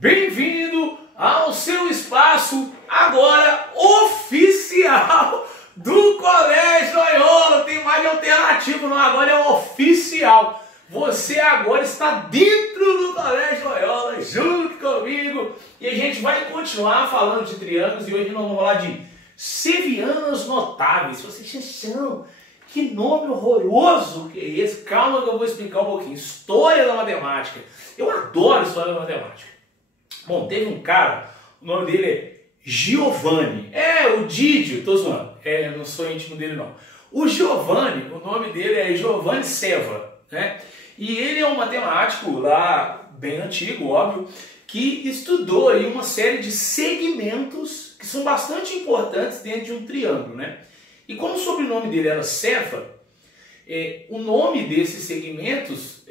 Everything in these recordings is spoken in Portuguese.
Bem-vindo ao seu espaço agora oficial do Colégio Loyola. Tem mais de alternativo, não, agora é oficial. Você agora está dentro do Colégio Loyola, junto comigo. E a gente vai continuar falando de triângulos e hoje nós vamos falar de sevianas notáveis. Vocês acham que nome horroroso que é esse? Calma que eu vou explicar um pouquinho. História da matemática. Eu adoro história da matemática. Bom, teve um cara, o nome dele é Giovanni. O Didio, tô zoando. Não sou íntimo dele não. O Giovanni, o nome dele é Giovanni Seva, né? E ele é um matemático lá, bem antigo, óbvio, que estudou aí uma série de segmentos que são bastante importantes dentro de um triângulo, né? E como o sobrenome dele era Seva, o nome desses segmentos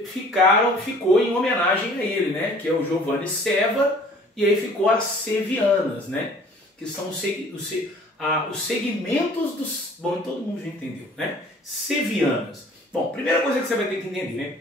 ficou em homenagem a ele, né? Que é o Giovanni Seva, e aí ficou as sevianas, né? Que são os segmentos dos... Bom, todo mundo já entendeu, né? Sevianas. Bom, primeira coisa que você vai ter que entender, né?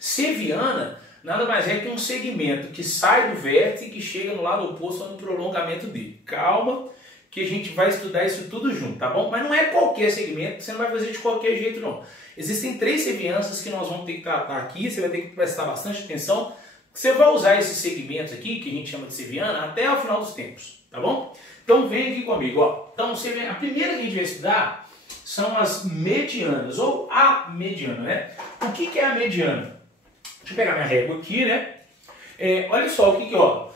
Seviana nada mais é que um segmento que sai do vértice e que chega no lado oposto no prolongamento dele. Calma, que a gente vai estudar isso tudo junto, tá bom? Mas não é qualquer segmento, você não vai fazer de qualquer jeito, não. Existem três sevianças que nós vamos ter que tratar aqui, você vai ter que prestar bastante atenção. Você vai usar esses segmentos aqui, que a gente chama de seviana, até o final dos tempos, tá bom? Então vem aqui comigo, ó. Então, a primeira que a gente vai estudar são as medianas, ou a mediana, né? O que é a mediana? Deixa eu pegar minha régua aqui, né? Olha só, o que ó.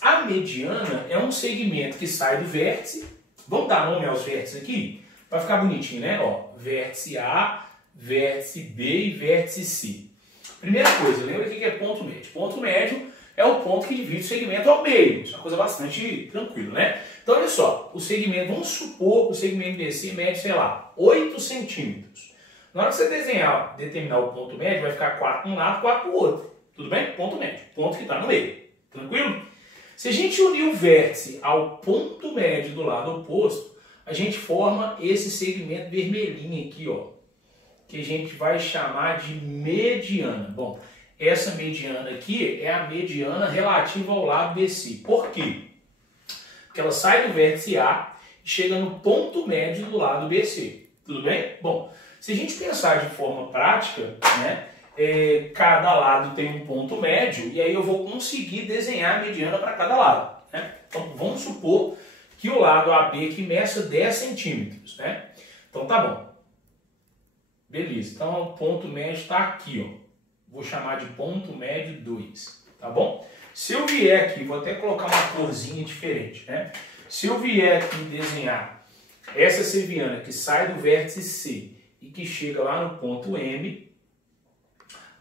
A mediana é um segmento que sai do vértice. Vamos dar nome aos vértices aqui? Para ficar bonitinho, né? Ó, vértice A, vértice B e vértice C. Primeira coisa, lembra que é ponto médio. Ponto médio é o ponto que divide o segmento ao meio. Isso é uma coisa bastante tranquila, né? Então, olha só. O segmento, vamos supor que o segmento BC mede, sei lá, 8 centímetros. Na hora que você determinar o ponto médio, vai ficar 4 para um lado, 4 para o outro. Tudo bem? Ponto médio. Ponto que está no meio. Tranquilo? Se a gente unir o vértice ao ponto médio do lado oposto, a gente forma esse segmento vermelhinho aqui, ó, que a gente vai chamar de mediana. Bom, essa mediana aqui é a mediana relativa ao lado BC. Por quê? Porque ela sai do vértice A e chega no ponto médio do lado BC. Tudo bem? Bom, se a gente pensar de forma prática, né, cada lado tem um ponto médio e aí eu vou conseguir desenhar a mediana para cada lado, né? Então vamos supor que o lado AB aqui meça 10 centímetros, né? Então tá bom. Beleza, então o ponto médio está aqui, ó. Vou chamar de ponto médio 2, tá bom? Se eu vier aqui, vou até colocar uma corzinha diferente, né? Se eu vier aqui desenhar essa seviana que sai do vértice C e que chega lá no ponto M,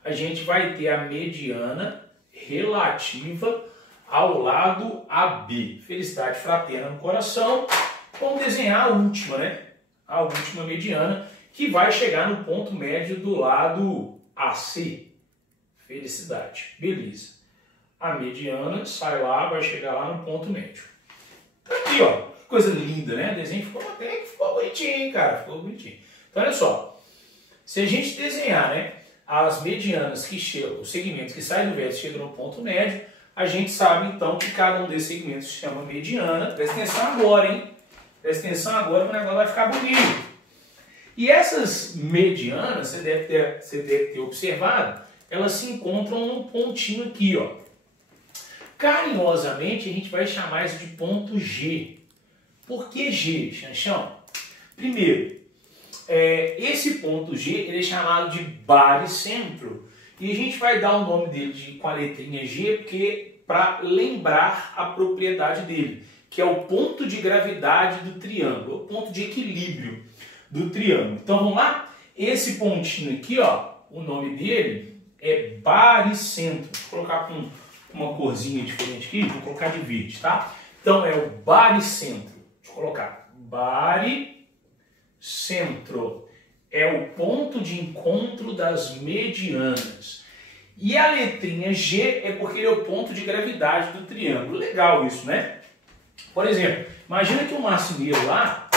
a gente vai ter a mediana relativa ao lado AB. Felicidade fraterna no coração. Vamos desenhar a última, né? A última mediana, que vai chegar no ponto médio do lado AC. Felicidade. Beleza. A mediana sai lá, vai chegar lá no ponto médio. Aqui, ó. Que coisa linda, né? O desenho ficou até que ficou bonitinho, cara. Ficou bonitinho. Então, olha só. Se a gente desenhar, né, as medianas que chegam, os segmentos que saem do vértice chegam no ponto médio, a gente sabe, então, que cada um desses segmentos se chama mediana. Presta atenção agora, hein? Presta atenção agora que o negócio vai ficar bonito. E essas medianas, você deve ter observado, elas se encontram num pontinho aqui, ó. Carinhosamente, a gente vai chamar isso de ponto G. Por que G, Chanchão? Primeiro, esse ponto G ele é chamado de baricentro. E a gente vai dar o nome dele com a letrinha G porque para lembrar a propriedade dele, que é o ponto de gravidade do triângulo, o ponto de equilíbrio do triângulo. Então vamos lá? Esse pontinho aqui, ó, o nome dele é baricentro. Vou colocar com uma corzinha diferente aqui, vou colocar de verde, tá? Então é o baricentro. Deixa eu colocar baricentro. É o ponto de encontro das medianas. E a letrinha G é porque ele é o ponto de gravidade do triângulo. Legal isso, né? Por exemplo, imagina que um marceneiro lá,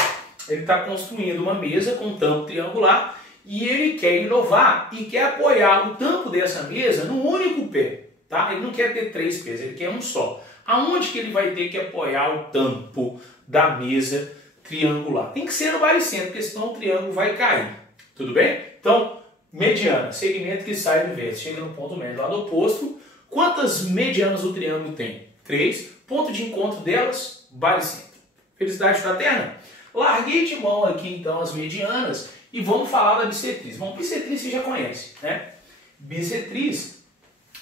ele está construindo uma mesa com tampo triangular e ele quer inovar e quer apoiar o tampo dessa mesa num único pé. tá? Ele não quer ter 3 pesos, ele quer um só. Aonde que ele vai ter que apoiar o tampo da mesa triangular? Tem que ser no baricentro, porque senão o triângulo vai cair. Tudo bem? Então, mediana, segmento que sai do vértice, chega no ponto médio lá do oposto. Quantas medianas o triângulo tem? 3. Ponto de encontro delas, baricentro. Felicidade fraterna? Larguei de mão aqui então as medianas e vamos falar da bissetriz. Bom, bissetriz você já conhece, né? Bissetriz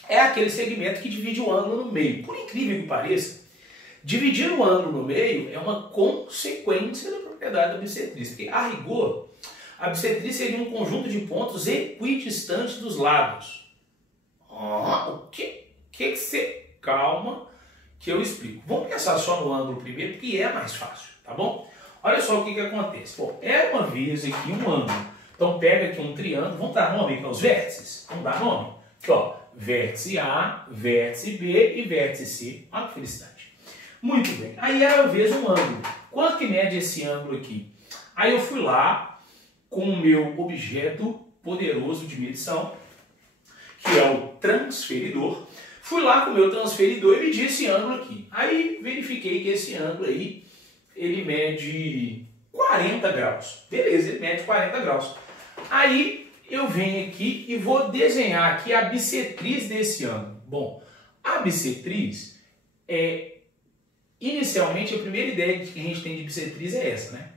é aquele segmento que divide o ângulo no meio. Por incrível que pareça, dividir o ângulo no meio é uma consequência da propriedade da bissetriz. Porque, a rigor, a bissetriz seria um conjunto de pontos equidistantes dos lados. O que você... Calma, que eu explico. Vamos pensar só no ângulo primeiro, porque é mais fácil, tá bom? Olha só o que acontece. Bom, é uma vez aqui um ângulo. Então, pega aqui um triângulo. Vamos dar nome para os vértices? Vamos dar nome? Aqui, ó. Vértice A, vértice B e vértice C. Olha que felicidade. Muito bem. Aí era uma vez um ângulo. Quanto que mede esse ângulo aqui? Aí eu fui lá com o meu objeto poderoso de medição, que é o transferidor. Fui lá com o meu transferidor e medi esse ângulo aqui. Aí verifiquei que esse ângulo aí, ele mede 40 graus. Beleza, ele mede 40 graus. Aí eu venho aqui e vou desenhar aqui a bissetriz desse ângulo. Bom, a bissetriz inicialmente a primeira ideia que a gente tem de bissetriz é essa, né?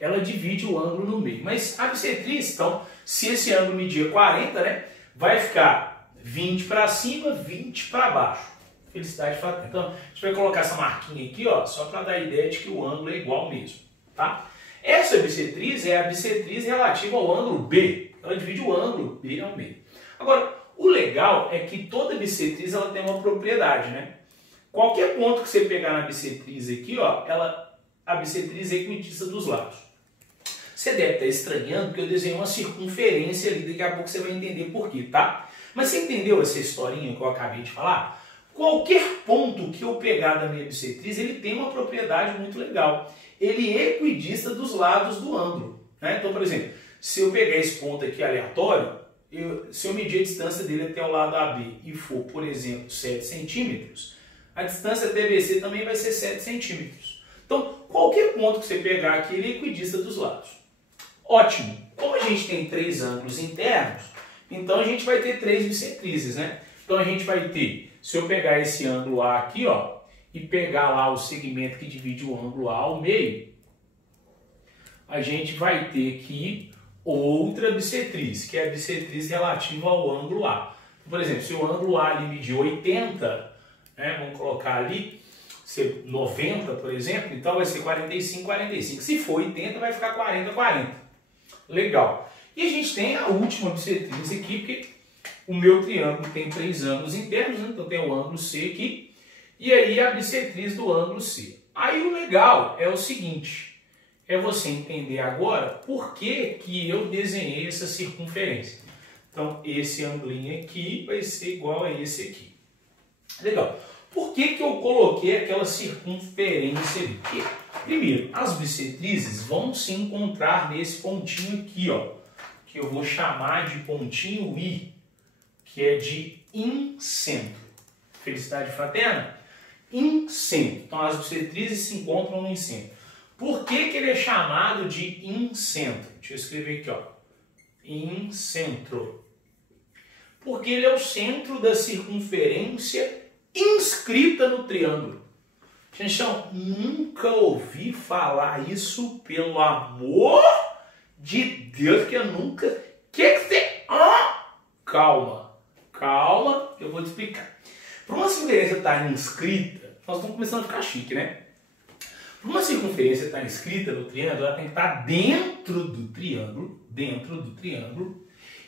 Ela divide o ângulo no meio. Mas a bissetriz, então, se esse ângulo medir 40, né, vai ficar 20 para cima, 20 para baixo. Felicidade fraterna. Então, a gente vai colocar essa marquinha aqui, ó, só para dar a ideia de que o ângulo é igual mesmo, tá? Essa bissetriz é a bissetriz relativa ao ângulo B. Ela divide o ângulo B ao meio. Agora, o legal é que toda bissetriz ela tem uma propriedade, né? Qualquer ponto que você pegar na bissetriz aqui, ó, a bissetriz é equidista dos lados. Você deve estar estranhando porque eu desenhei uma circunferência ali, daqui a pouco você vai entender por quê, tá? Mas você entendeu essa historinha que eu acabei de falar? Qualquer ponto que eu pegar da minha bissetriz, ele tem uma propriedade muito legal. Ele é equidista dos lados do ângulo, né? Então, por exemplo, se eu pegar esse ponto aqui aleatório, se eu medir a distância dele até o lado AB e for, por exemplo, 7 centímetros, a distância até BC também vai ser 7 centímetros. Então, qualquer ponto que você pegar aqui, ele é equidista dos lados. Ótimo! Como a gente tem 3 ângulos internos, então a gente vai ter 3 bissetrizes, né? Então a gente vai ter, se eu pegar esse ângulo A aqui, ó, e pegar lá o segmento que divide o ângulo A ao meio, a gente vai ter aqui outra bissetriz, que é a bissetriz relativa ao ângulo A. Por exemplo, se o ângulo A ali medir 80, né, vamos colocar ali, ser 90, por exemplo, então vai ser 45, 45. Se for 80, vai ficar 40, 40. Legal. E a gente tem a última bissetriz aqui, porque o meu triângulo tem 3 ângulos internos, né? Então tem o ângulo C aqui, e aí a bissetriz do ângulo C. Aí o legal é o seguinte, é você entender agora por que eu desenhei essa circunferência. Então esse ângulo aqui vai ser igual a esse aqui. Legal. Por que eu coloquei aquela circunferência ali? Porque, primeiro, as bissetrizes vão se encontrar nesse pontinho aqui, ó, que eu vou chamar de pontinho I, que é de incentro. Felicidade fraterna? Incentro. Então as bissetrizes se encontram no incentro. Por que ele é chamado de incentro? Deixa eu escrever aqui, ó. Incentro. Porque ele é o centro da circunferência inscrita no triângulo. Gente, nunca ouvi falar isso, pelo amor de Deus, que eu nunca... Que você... Calma, calma, eu vou te explicar. Para uma circunferência estar inscrita, nós estamos começando a ficar chique, né? Para uma circunferência estar inscrita no triângulo, ela tem que estar dentro do triângulo,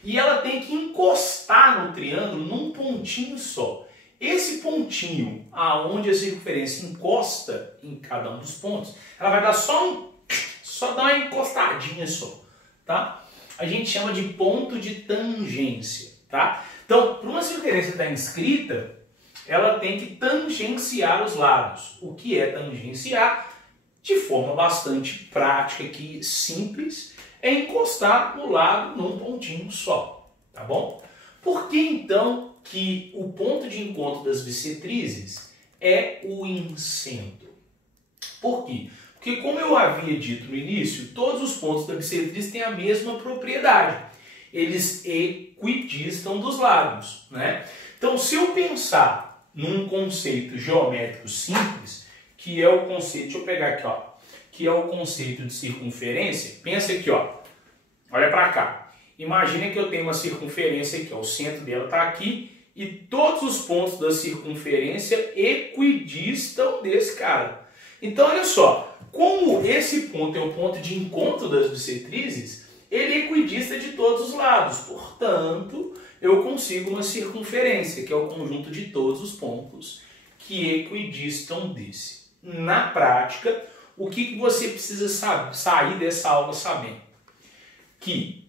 e ela tem que encostar no triângulo num pontinho só. Esse pontinho, aonde a circunferência encosta em cada um dos pontos, ela vai dar só dar uma encostadinha só, tá? A gente chama de ponto de tangência, tá? Então, para uma circunferência estar inscrita, ela tem que tangenciar os lados. O que é tangenciar? De forma bastante prática aqui, simples, é encostar no lado num pontinho só, tá bom? Por que então que o ponto de encontro das bissetrizes é o incentro. Por quê? Porque, como eu havia dito no início, todos os pontos da bissetriz têm a mesma propriedade. Eles equidistam dos lados, né? Então, se eu pensar num conceito geométrico simples, que é o conceito, deixa eu pegar aqui, ó, que é o conceito de circunferência, pensa aqui, ó, olha para cá. Imagina que eu tenho uma circunferência aqui, ó, o centro dela está aqui, e todos os pontos da circunferência equidistam desse cara. Então, olha só, como esse ponto é o ponto de encontro das bissetrizes, ele é equidista de todos os lados. Portanto, eu consigo uma circunferência, que é o conjunto de todos os pontos que equidistam desse. Na prática, o que você precisa sair dessa aula sabendo? Que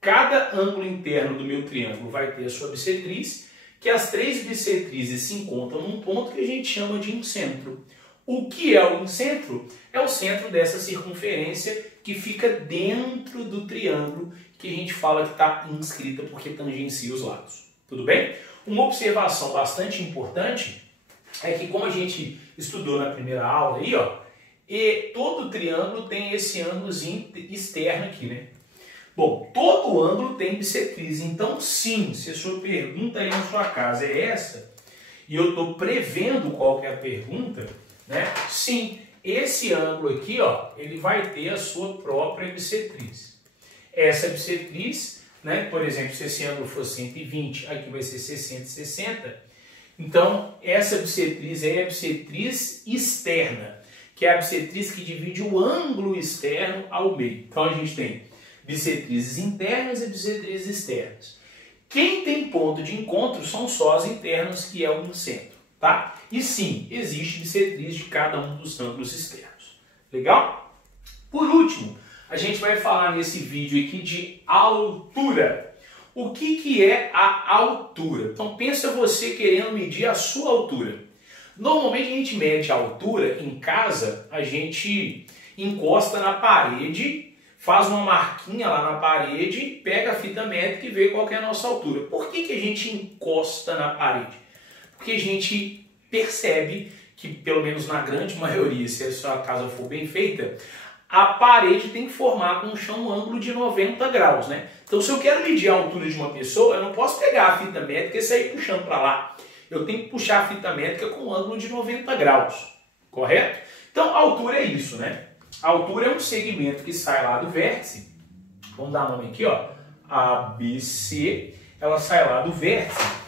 cada ângulo interno do meu triângulo vai ter a sua bissetriz, que as três bissetrizes se encontram num ponto que a gente chama de incentro. O que é o incentro? É o centro dessa circunferência que fica dentro do triângulo que a gente fala que está inscrita porque tangencia os lados. Tudo bem? Uma observação bastante importante é que, como a gente estudou na primeira aula aí, ó, e todo triângulo tem esse ângulozinho externo aqui, né? Bom, todo ângulo tem bissetriz, então sim, se a sua pergunta aí na sua casa é essa, e eu estou prevendo qual que é a pergunta, né? Sim, esse ângulo aqui, ó, ele vai ter a sua própria bissetriz. Essa bissetriz, né, por exemplo, se esse ângulo for 120, aqui vai ser 660, então essa bissetriz é a bissetriz externa, que é a bissetriz que divide o ângulo externo ao meio. Então a gente tem bissetrizes internas e bissetrizes externas. Quem tem ponto de encontro são só as internas, que é o incentro, tá? E sim, existe bissetriz de cada um dos ângulos externos. Legal? Por último, a gente vai falar nesse vídeo aqui de altura. O que é a altura? Então pensa você querendo medir a sua altura. Normalmente a gente mede a altura em casa, a gente encosta na parede, faz uma marquinha lá na parede, pega a fita métrica e vê qual que é a nossa altura. Por que a gente encosta na parede? Porque a gente percebe que, pelo menos na grande maioria, se a sua casa for bem feita, a parede tem que formar com o chão um ângulo de 90 graus, né? Então, se eu quero medir a altura de uma pessoa, eu não posso pegar a fita métrica e sair puxando para lá. Eu tenho que puxar a fita métrica com um ângulo de 90 graus, correto? Então, a altura é isso, né? A altura é um segmento que sai lá do vértice. Vamos dar nome aqui, ó. ABC, ela sai lá do vértice.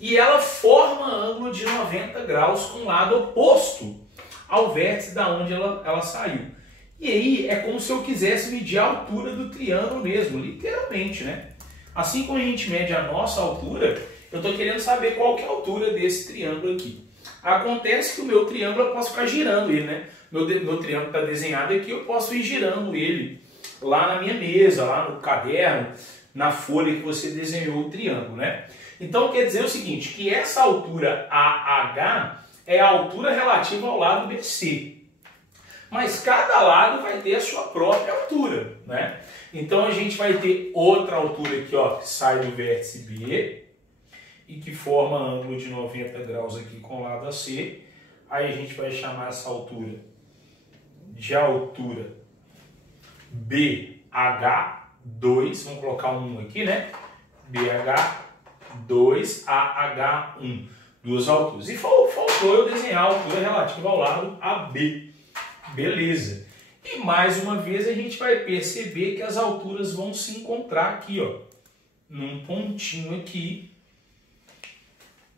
E ela forma ângulo de 90 graus com o lado oposto ao vértice da onde ela saiu. E aí é como se eu quisesse medir a altura do triângulo mesmo, literalmente, né? Assim como a gente mede a nossa altura, eu estou querendo saber qual que é a altura desse triângulo aqui. Acontece que o meu triângulo eu posso ficar girando ele, né? Meu triângulo está desenhado aqui, eu posso ir girando ele lá na minha mesa, lá no caderno, na folha que você desenhou o triângulo, né? Então quer dizer o seguinte, que essa altura AH é a altura relativa ao lado BC. Mas cada lado vai ter a sua própria altura, né? Então a gente vai ter outra altura aqui, ó, que sai do vértice B e que forma ângulo de 90 graus aqui com o lado AC. Aí a gente vai chamar essa altura de altura BH2, vamos colocar um aqui, né? BH2, AH1, duas alturas. E faltou eu desenhar a altura relativa ao lado AB. Beleza. E mais uma vez a gente vai perceber que as alturas vão se encontrar aqui, ó, num pontinho aqui.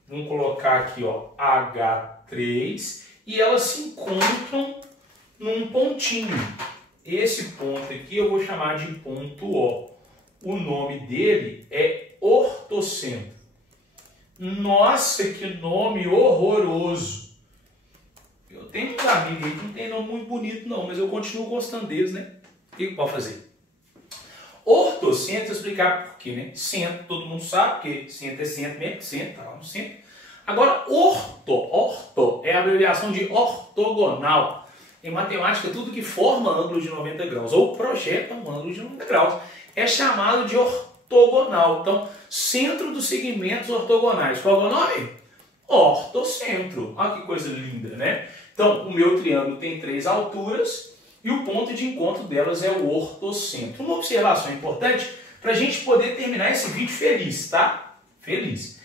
Vamos colocar aqui, ó, H3, e elas se encontram num pontinho. Esse ponto aqui eu vou chamar de ponto O. O nome dele é ortocentro. Nossa, que nome horroroso! Eu tenho uns amigos aí que não tem nome muito bonito não, mas eu continuo gostando deles, né? O que pode fazer? Ortocentro, explicar por quê, né? Centro, todo mundo sabe, porque centro é centro mesmo, centro, tá lá no centro. Agora, orto é a abreviação de ortogonal. Em matemática, tudo que forma ângulo de 90 graus ou projeta um ângulo de 90 graus é chamado de ortogonal. Então, centro dos segmentos ortogonais. Qual é o nome? Ortocentro. Olha que coisa linda, né? Então, o meu triângulo tem 3 alturas e o ponto de encontro delas é o ortocentro. Uma observação importante para a gente poder terminar esse vídeo feliz, tá? Feliz.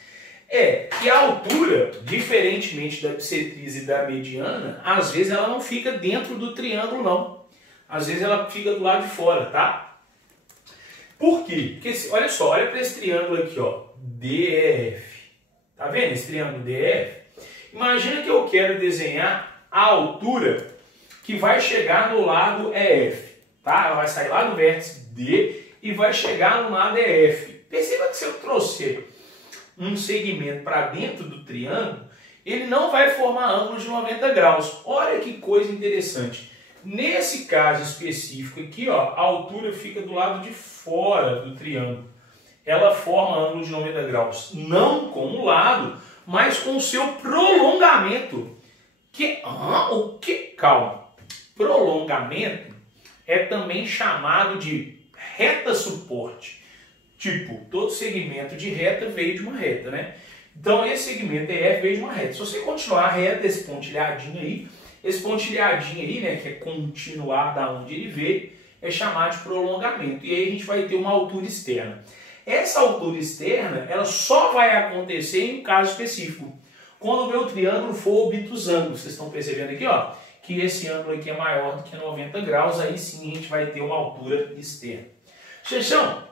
É que a altura, diferentemente da bissetriz e da mediana, às vezes ela não fica dentro do triângulo, não. Às vezes ela fica do lado de fora, tá? Por quê? Porque, olha só, olha para esse triângulo aqui, ó, DEF. Tá vendo esse triângulo DEF? Imagina que eu quero desenhar a altura que vai chegar no lado EF, tá? Ela vai sair lá do vértice D e vai chegar no lado EF. Perceba que se eu trouxer um segmento para dentro do triângulo, ele não vai formar ângulos de 90 graus. Olha que coisa interessante. Nesse caso específico aqui, ó, a altura fica do lado de fora do triângulo. Ela forma ângulo de 90 graus, não com o lado, mas com o seu prolongamento. O que? Calma. Prolongamento é também chamado de reta suporte. Tipo, todo segmento de reta veio de uma reta, né? Então, esse segmento EF veio de uma reta. Se você continuar a reta, esse pontilhadinho aí, né, que é continuar da onde ele veio, é chamado de prolongamento. E aí a gente vai ter uma altura externa. Essa altura externa, ela só vai acontecer em um caso específico. Quando o meu triângulo for obtusângulo. Vocês estão percebendo aqui, ó, que esse ângulo aqui é maior do que 90 graus, aí sim a gente vai ter uma altura externa. Xexão,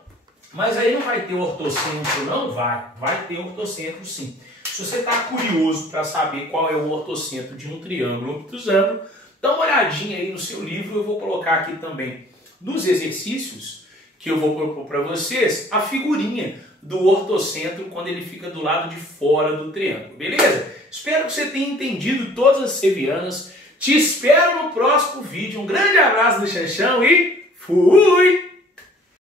mas aí não vai ter ortocentro, não? Vai ter ortocentro sim. Se você está curioso para saber qual é o ortocentro de um triângulo obtusângulo, dá uma olhadinha aí no seu livro. Eu vou colocar aqui também nos exercícios que eu vou propor para vocês a figurinha do ortocentro quando ele fica do lado de fora do triângulo, beleza? Espero que você tenha entendido todas as sevianas. Te espero no próximo vídeo. Um grande abraço do Xexão e fui!